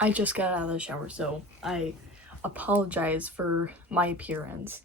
I just got out of the shower, so I apologize for my appearance.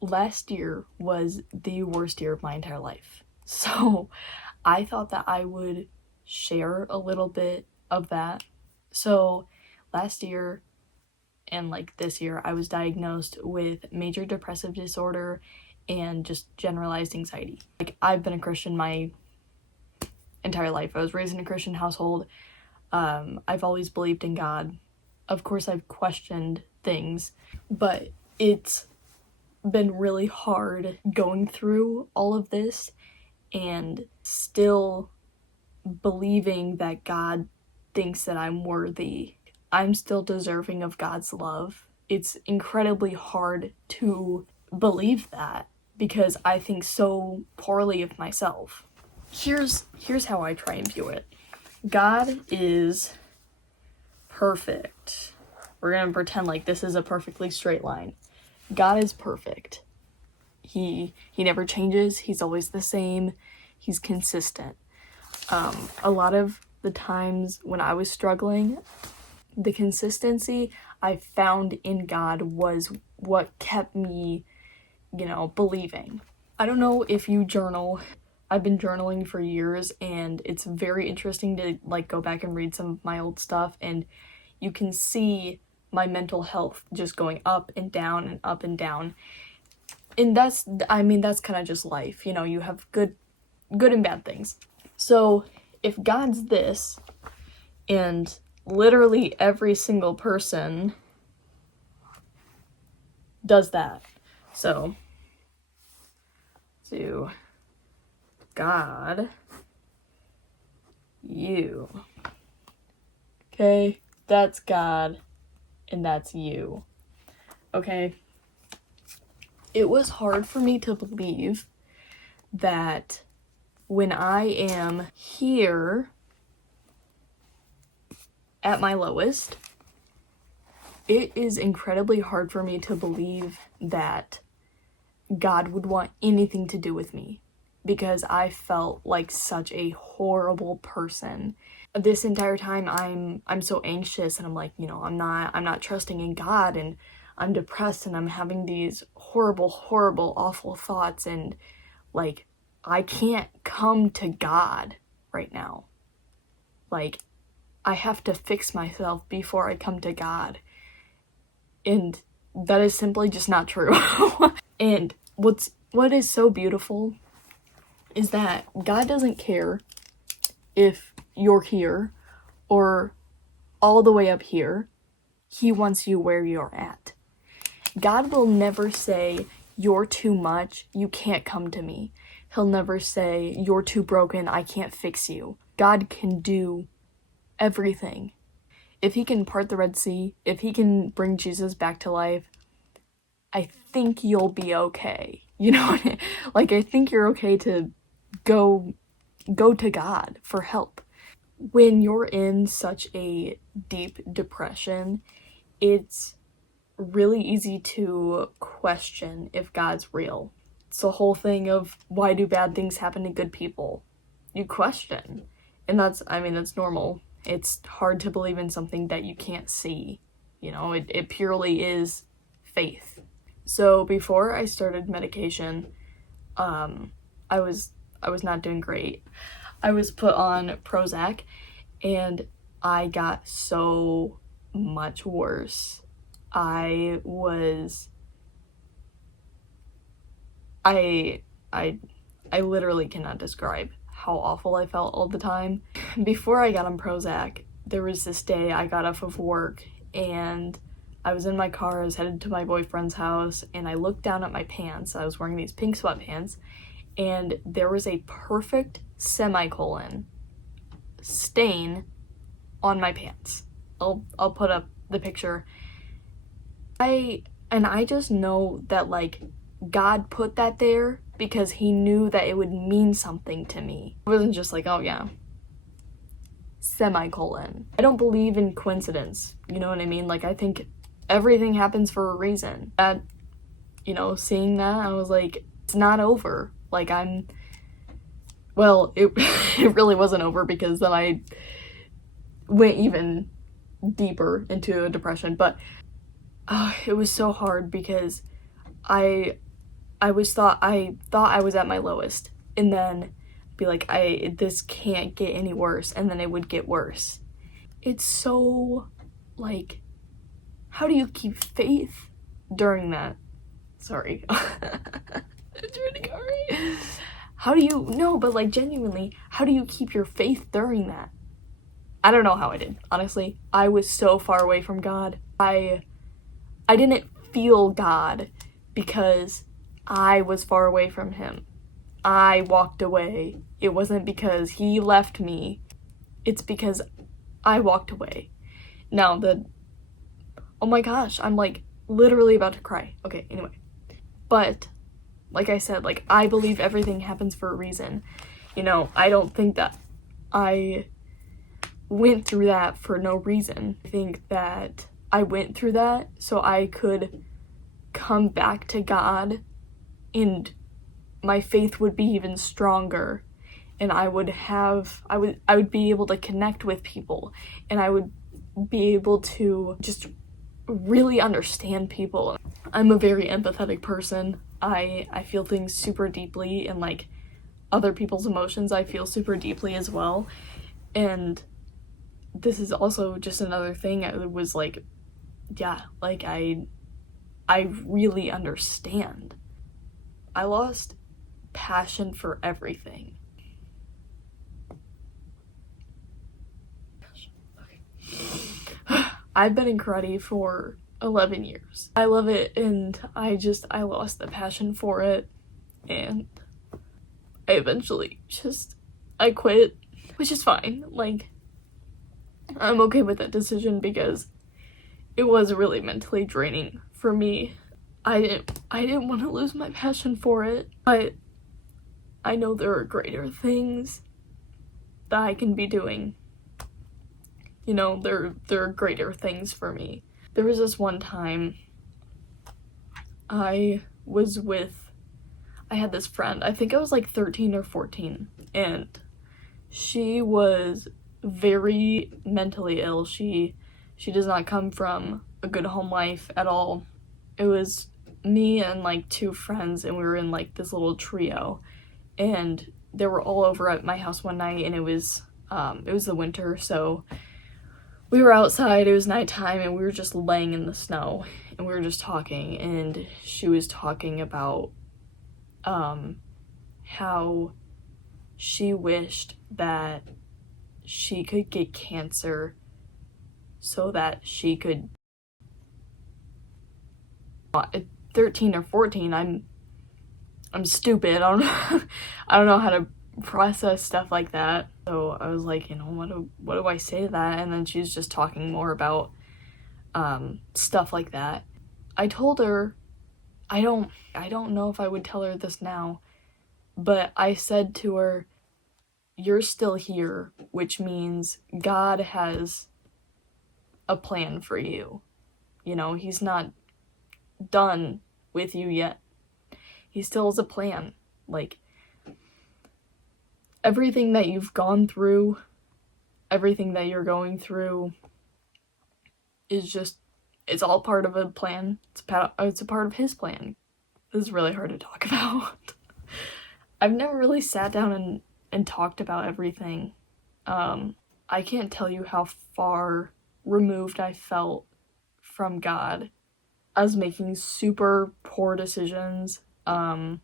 Last year was the worst year of my entire life. So I thought that I would share a little bit of that. So last year and like this year, I was diagnosed with major depressive disorder and just generalized anxiety. Like, I've been a Christian my entire life. I was raised in a Christian household. I've always believed in God. Of course, I've questioned things, but it's been really hard going through all of this and still believing that God thinks that I'm worthy. I'm still deserving of God's love. It's incredibly hard to believe that because I think so poorly of myself. Here's how I try and view it. God is perfect. We're gonna pretend like this is a perfectly straight line. God is perfect. He never changes. He's always the same. He's consistent. A lot of the times when I was struggling, the consistency I found in God was what kept me, believing. I don't know if you journal. I've been journaling for years, and it's very interesting to go back and read some of my old stuff, and you can see my mental health just going up and down and up and down. And that's kind of just life. You have good and bad things. So if God's this, and literally every single person does that. So, to God, you. Okay, that's God, and that's you. Okay? It was hard for me to believe that when I am here at my lowest, it is incredibly hard for me to believe that God would want anything to do with me, because I felt like such a horrible person. This entire time I'm so anxious, and I'm like, I'm not trusting in God, and I'm depressed, and I'm having these horrible, awful thoughts, and like, I can't come to God right now. Like, I have to fix myself before I come to God. And that is simply just not true. And what is so beautiful is that God doesn't care if you're here or all the way up here. He wants you where you're at. God will never say, you're too much, you can't come to me. He'll never say, you're too broken, I can't fix you. God can do everything. If he can part the Red Sea, if he can bring Jesus back to life, I think you'll be okay. Like, I think you're okay to go to God for help. When you're in such a deep depression, it's really easy to question if God's real. It's the whole thing of, why do bad things happen to good people? You question. And that's normal. It's hard to believe in something that you can't see. It purely is faith. So before I started medication, I was not doing great. I was put on Prozac, and I got so much worse. I literally cannot describe how awful I felt all the time. Before I got on Prozac, there was this day I got off of work, and I was in my car. I was headed to my boyfriend's house, and I looked down at my pants. I was wearing these pink sweatpants, and there was a perfect semicolon stain on my pants. I'll put up the picture. I just know that, like, God put that there because he knew that it would mean something to me. It wasn't just like, oh yeah, semicolon. I don't believe in coincidence, you know what I mean? Like, I think everything happens for a reason. That, seeing that, I was like, it's not over. Like, it really wasn't over, because then I went even deeper into a depression, but it was so hard because I thought I was at my lowest, and then be like, this can't get any worse, and then it would get worse. It's so, like, how do you keep faith during that? Sorry. It's really hard. How do you, no, but like genuinely, how do you keep your faith during that? I don't know how I did, honestly. I was so far away from God. I didn't feel God because I was far away from him. I walked away. It wasn't because he left me. It's because I walked away. Now, oh my gosh, I'm like literally about to cry. Okay, anyway. But like I said, like, I believe everything happens for a reason. You know, I don't think that I went through that for no reason. I think that I went through that so I could come back to God, and my faith would be even stronger, and I would be able to connect with people, and I would be able to just really understand people. I'm a very empathetic person. I feel things super deeply, and like other people's emotions I feel super deeply as well. And this is also just another thing. I was like, yeah, like I really understand. I lost passion for everything. Okay. I've been in karate for 11 years. I love it, and I lost the passion for it, and I eventually I quit, which is fine. Like, I'm okay with that decision because it was really mentally draining for me. I didn't want to lose my passion for it, but I know there are greater things that I can be doing. You know, there are greater things for me. There was this one time I had this friend, I think I was like 13 or 14, and she was very mentally ill. She does not come from a good home life at all. It was me and like two friends, and we were in like this little trio, and they were all over at my house one night, and it was the winter, so we were outside, it was nighttime, and we were just laying in the snow, and we were just talking, and she was talking about how she wished that she could get cancer so that she could, at 13 or 14, I'm stupid. I don't know how to process stuff like that. So I was like, you know, what do I say to that? And then she's just talking more about stuff like that. I told her, I don't know if I would tell her this now, but I said to her, you're still here, which means God has a plan for you. You know, he's not done with you yet. He still has a plan. Like, everything that you've gone through, everything that you're going through it's all part of a plan. It's a part of his plan. This is really hard to talk about. I've never really sat down and talked about everything. I can't tell you how far removed I felt from God. I was making super poor decisions. I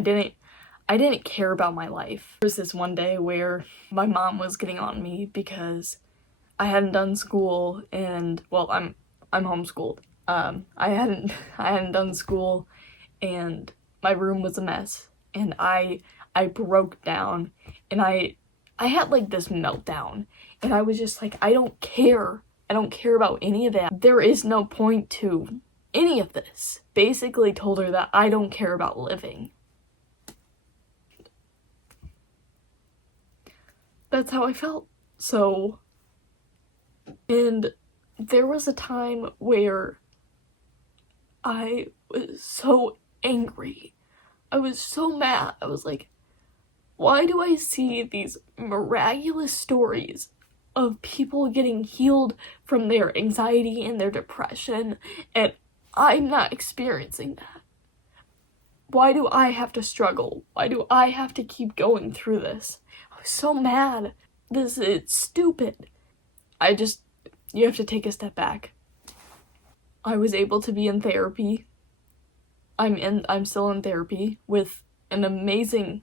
didn't care about my life. There was this one day where my mom was getting on me because I hadn't done school, and well, I'm homeschooled. I hadn't done school, and my room was a mess, and I broke down, and I had like this meltdown, and I was just like, I don't care about any of that. There is no point to any of this. Basically told her that I don't care about living. That's how I felt. So, and there was a time where I was so angry. I was so mad. I was like, why do I see these miraculous stories of people getting healed from their anxiety and their depression, and I'm not experiencing that. Why do I have to struggle? Why do I have to keep going through this? I was so mad. This is stupid. You have to take a step back. I was able to be in therapy. I'm still in therapy with an amazing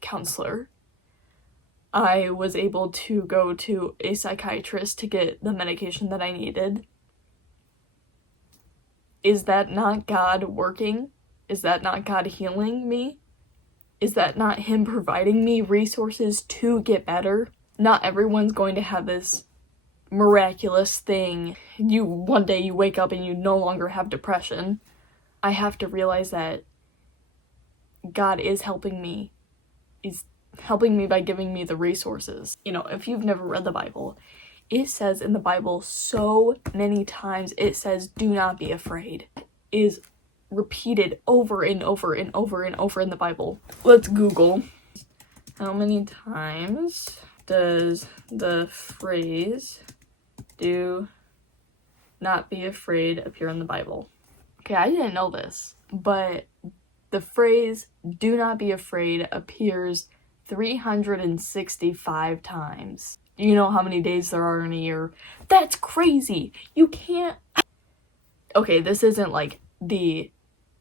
counselor. I was able to go to a psychiatrist to get the medication that I needed. Is that not God working? Is that not God healing me? Is that not Him providing me resources to get better? Not everyone's going to have this miraculous thing. One day you wake up and you no longer have depression. I have to realize that God is helping me. He's helping me by giving me the resources. If you've never read the Bible, it says in the Bible so many times, it says, do not be afraid. It is repeated over and over and over and over in the Bible. Let's Google. How many times does the phrase do not be afraid appear in the Bible? Okay, I didn't know this, but the phrase do not be afraid appears 365 times. Do you know how many days there are in a year? That's crazy. You can't. Okay, this isn't like the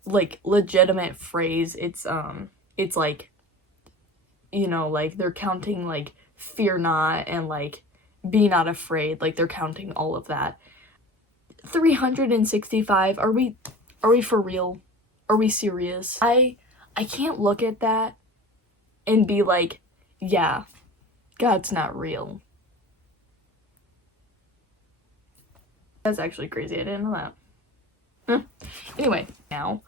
legitimate phrase. It's like, like they're counting like fear not and like be not afraid, like they're counting all of that. 365. Are we for real? Are we serious? I can't look at that and be like, yeah, God's not real. That's actually crazy. I didn't know that. Anyway, now,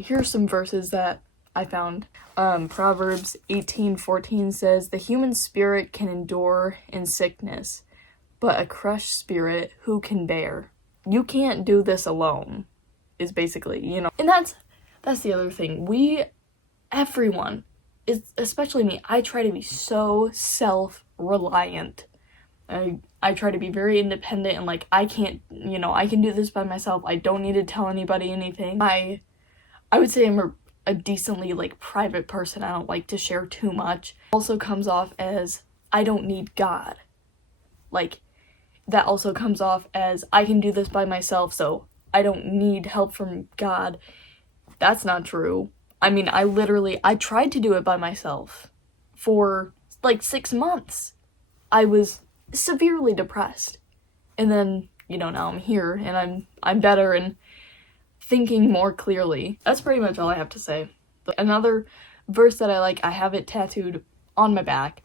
here's some verses that I found. Proverbs 18:14 says, the human spirit can endure in sickness, but a crushed spirit who can bear? You can't do this alone, is basically, And that's the other thing. Everyone, especially me, I try to be so self-reliant. I try to be very independent and like, I can do this by myself. I don't need to tell anybody anything. I would say I'm a decently like private person. I don't like to share too much. Also comes off as I don't need God. Like, that also comes off as I can do this by myself, so I don't need help from God. That's not true. I mean, I tried to do it by myself for like 6 months. I was severely depressed. And then, now I'm here and I'm better and thinking more clearly. That's pretty much all I have to say. Another verse that I like, I have it tattooed on my back,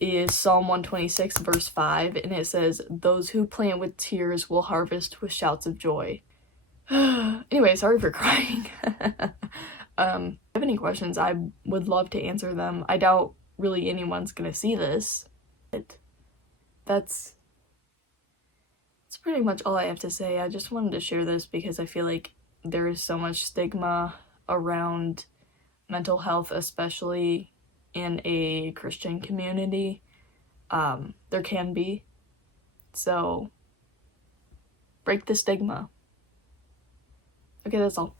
is Psalm 126 verse 5, and it says, those who plant with tears will harvest with shouts of joy. Anyway, sorry for crying. If you have any questions, I would love to answer them. I doubt really anyone's gonna see this. But that's pretty much all I have to say. I just wanted to share this because I feel like there is so much stigma around mental health, especially in a Christian community. There can be. So, break the stigma. Okay, that's all.